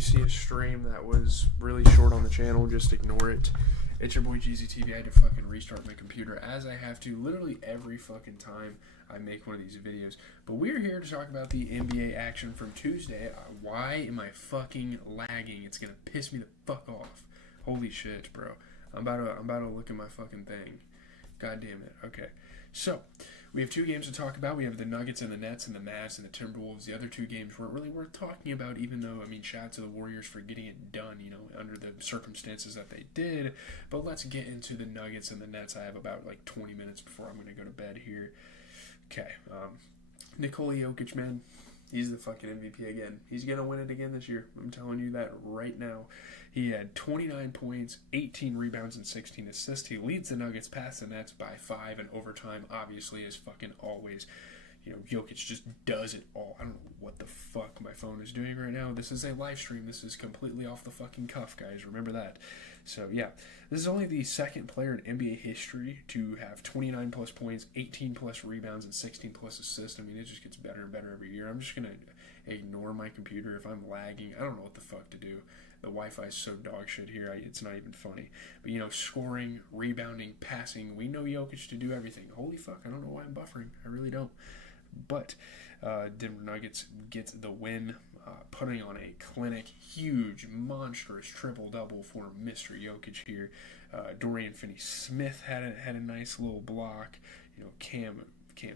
you see a stream that was really short on the channel, just ignore it. It's your boy GZTV. I had to fucking restart my computer, as I have to literally every fucking time I make one of these videos. But we're here to talk about the NBA action from Tuesday. Why am I fucking lagging? It's gonna piss me the fuck off. Holy shit, bro. I'm about to look at my fucking thing. God damn it. Okay. So, we have two games to talk about. We have the Nuggets and the Nets and the Mavs and the Timberwolves. The other two games weren't really worth talking about, even though, shout out to the Warriors for getting it done, under the circumstances that they did. But let's get into the Nuggets and the Nets. I have about 20 minutes before I'm going to go to bed here. Okay. Nikola Jokic, man. He's the fucking MVP again. He's going to win it again this year. I'm telling you that right now. He had 29 points, 18 rebounds, and 16 assists. He leads the Nuggets past the Nets by 5 in overtime, obviously, as fucking always. Jokic just does it all. I don't know what the fuck my phone is doing right now. This is a live stream. This is completely off the fucking cuff, guys. Remember that. So, yeah. This is only the second player in NBA history to have 29 plus points, 18 plus rebounds, and 16 plus assists. It just gets better and better every year. I'm just going to ignore my computer if I'm lagging. I don't know what the fuck to do. The Wi-Fi is so dog shit here, it's not even funny. But, scoring, rebounding, passing, we know Jokic to do everything. Holy fuck, I don't know why I'm buffering. I really don't. But Denver Nuggets get the win, putting on a clinic, huge, monstrous triple-double for Mr. Jokic here. Dorian Finney-Smith had a nice little block. Cam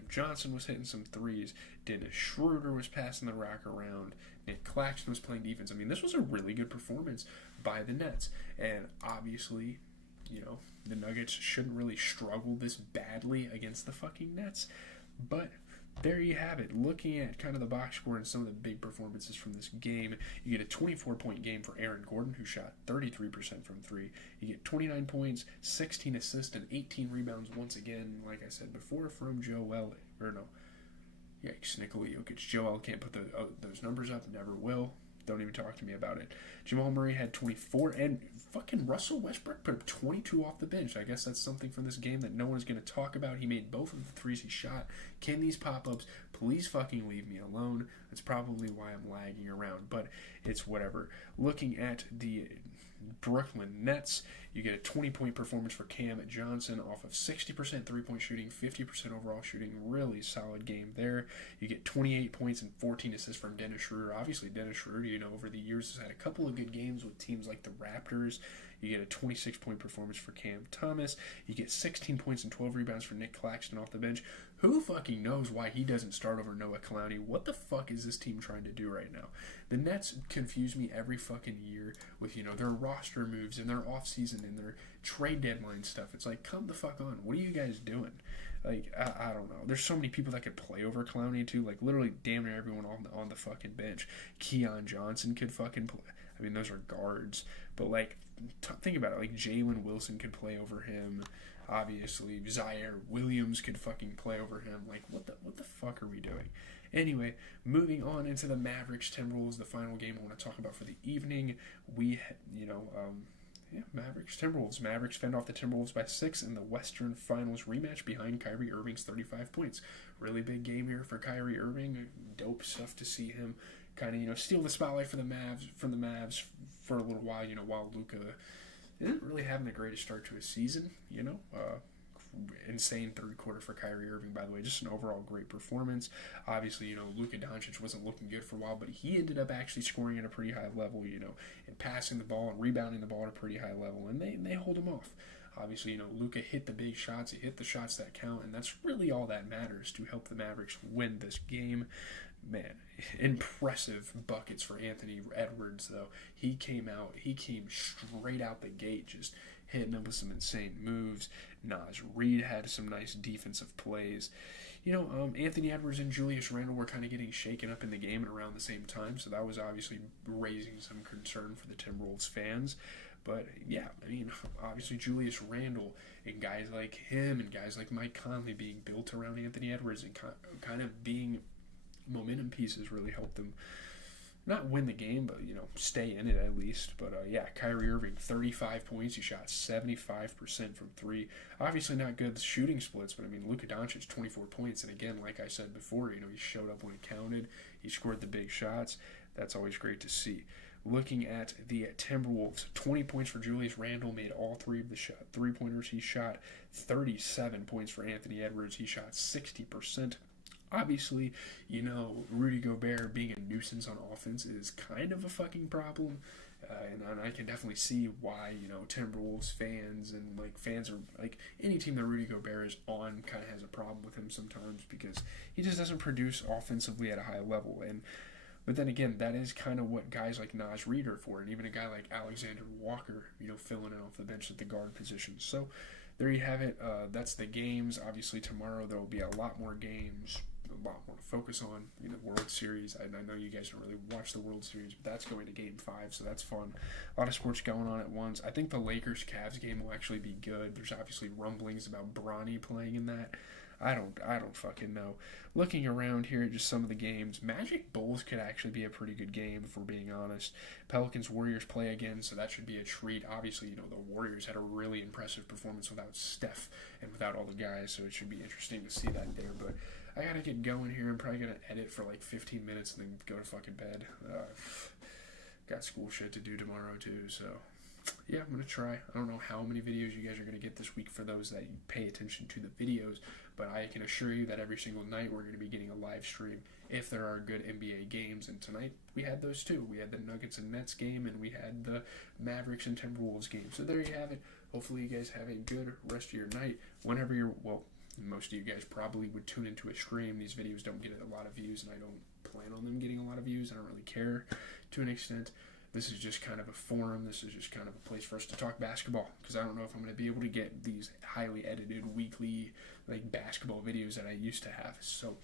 Johnson was hitting some threes. Dennis Schroeder was passing the rock around. Nick Claxton was playing defense. This was a really good performance by the Nets. And obviously, the Nuggets shouldn't really struggle this badly against the fucking Nets. But there you have it. Looking at kind of the box score and some of the big performances from this game, you get a 24-point game for Aaron Gordon, who shot 33% from three. You get 29 points, 16 assists, and 18 rebounds once again, like I said before, from Nikola Jokic. Joel can't put those numbers up, never will. Don't even talk to me about it. Jamal Murray had 24, and fucking Russell Westbrook put up 22 off the bench. I guess that's something from this game that no one's going to talk about. He made both of the threes he shot. Can these pop-ups please fucking leave me alone? That's probably why I'm lagging around, but it's whatever. Looking at the Brooklyn Nets, you get a 20-point performance for Cam Johnson off of 60% three-point shooting, 50% overall shooting. Really solid game there. You get 28 points and 14 assists from Dennis Schroeder. Obviously, Dennis Schroeder, over the years, has had a couple of good games with teams like the Raptors. You get a 26-point performance for Cam Thomas. You get 16 points and 12 rebounds for Nick Claxton off the bench. Who fucking knows why he doesn't start over Noah Clowney? What the fuck is this team trying to do right now? The Nets confuse me every fucking year with, their roster moves and their offseason and their trade deadline stuff. It's like, come the fuck on. What are you guys doing? I don't know. There's so many people that could play over Clowney, too. Literally damn near everyone on the fucking bench. Keon Johnson could fucking play. Those are guards. But, think about it. Jalen Wilson could play over him. Obviously, Zaire Williams could fucking play over him. What the fuck are we doing? Anyway, moving on into the Mavericks Timberwolves, the final game I want to talk about for the evening. Mavericks Timberwolves. Mavericks fend off the Timberwolves by 6 in the Western Finals rematch behind Kyrie Irving's 35 points. Really big game here for Kyrie Irving. Dope stuff to see him kind of steal the spotlight from the Mavs for a little while. While Luka isn't really having the greatest start to his season. Insane third quarter for Kyrie Irving, by the way. Just an overall great performance. Obviously, Luka Doncic wasn't looking good for a while, but he ended up actually scoring at a pretty high level, and passing the ball and rebounding the ball at a pretty high level, and they hold him off. Obviously, Luka hit the big shots. He hit the shots that count, and that's really all that matters to help the Mavericks win this game. Man, impressive buckets for Anthony Edwards, though. He came straight out the gate, just hitting up with some insane moves. Naz Reid had some nice defensive plays. Anthony Edwards and Julius Randle were kind of getting shaken up in the game at around the same time, so that was obviously raising some concern for the Timberwolves fans. But, yeah, obviously Julius Randle and guys like him and guys like Mike Conley being built around Anthony Edwards and kind of being momentum pieces really helped them not win the game, but, stay in it at least. But, Kyrie Irving, 35 points. He shot 75% from three. Obviously not good shooting splits, but, Luka Doncic, 24 points. And, again, like I said before, he showed up when it counted. He scored the big shots. That's always great to see. Looking at the Timberwolves, 20 points for Julius Randle, made all three of the three-pointers he shot. 37 points for Anthony Edwards, he shot 60%. Obviously, Rudy Gobert being a nuisance on offense is kind of a fucking problem. And I can definitely see why, Timberwolves fans and, fans are, any team that Rudy Gobert is on kind of has a problem with him sometimes because he just doesn't produce offensively at a high level. But then again, that is kind of what guys like Naz Reid are for, and even a guy like Alexander Walker, filling in off the bench at the guard position. So there you have it. That's the games. Obviously, tomorrow there will be a lot more games, a lot more to focus on. World Series. I know you guys don't really watch the World Series, but that's going to Game 5, so that's fun. A lot of sports going on at once. I think the Lakers-Cavs game will actually be good. There's obviously rumblings about Bronny playing in that. I don't fucking know. Looking around here at just some of the games, Magic Bulls could actually be a pretty good game if we're being honest. Pelicans Warriors play again, so that should be a treat. Obviously, the Warriors had a really impressive performance without Steph and without all the guys, so it should be interesting to see that there. But I gotta get going here. I'm probably gonna edit for 15 minutes and then go to fucking bed. Got school shit to do tomorrow too, so yeah, I'm gonna try. I don't know how many videos you guys are gonna get this week for those that pay attention to the videos, but I can assure you that every single night we're gonna be getting a live stream if there are good NBA games. And tonight we had those too. We had the Nuggets and Nets game, and we had the Mavericks and Timberwolves game. So there you have it. Hopefully you guys have a good rest of your night. Whenever most of you guys probably would tune into a stream. These videos don't get a lot of views, and I don't plan on them getting a lot of views. I don't really care to an extent. This is just kind of a forum. This is just kind of a place for us to talk basketball, because I don't know if I'm going to be able to get these highly edited weekly basketball videos that I used to have. So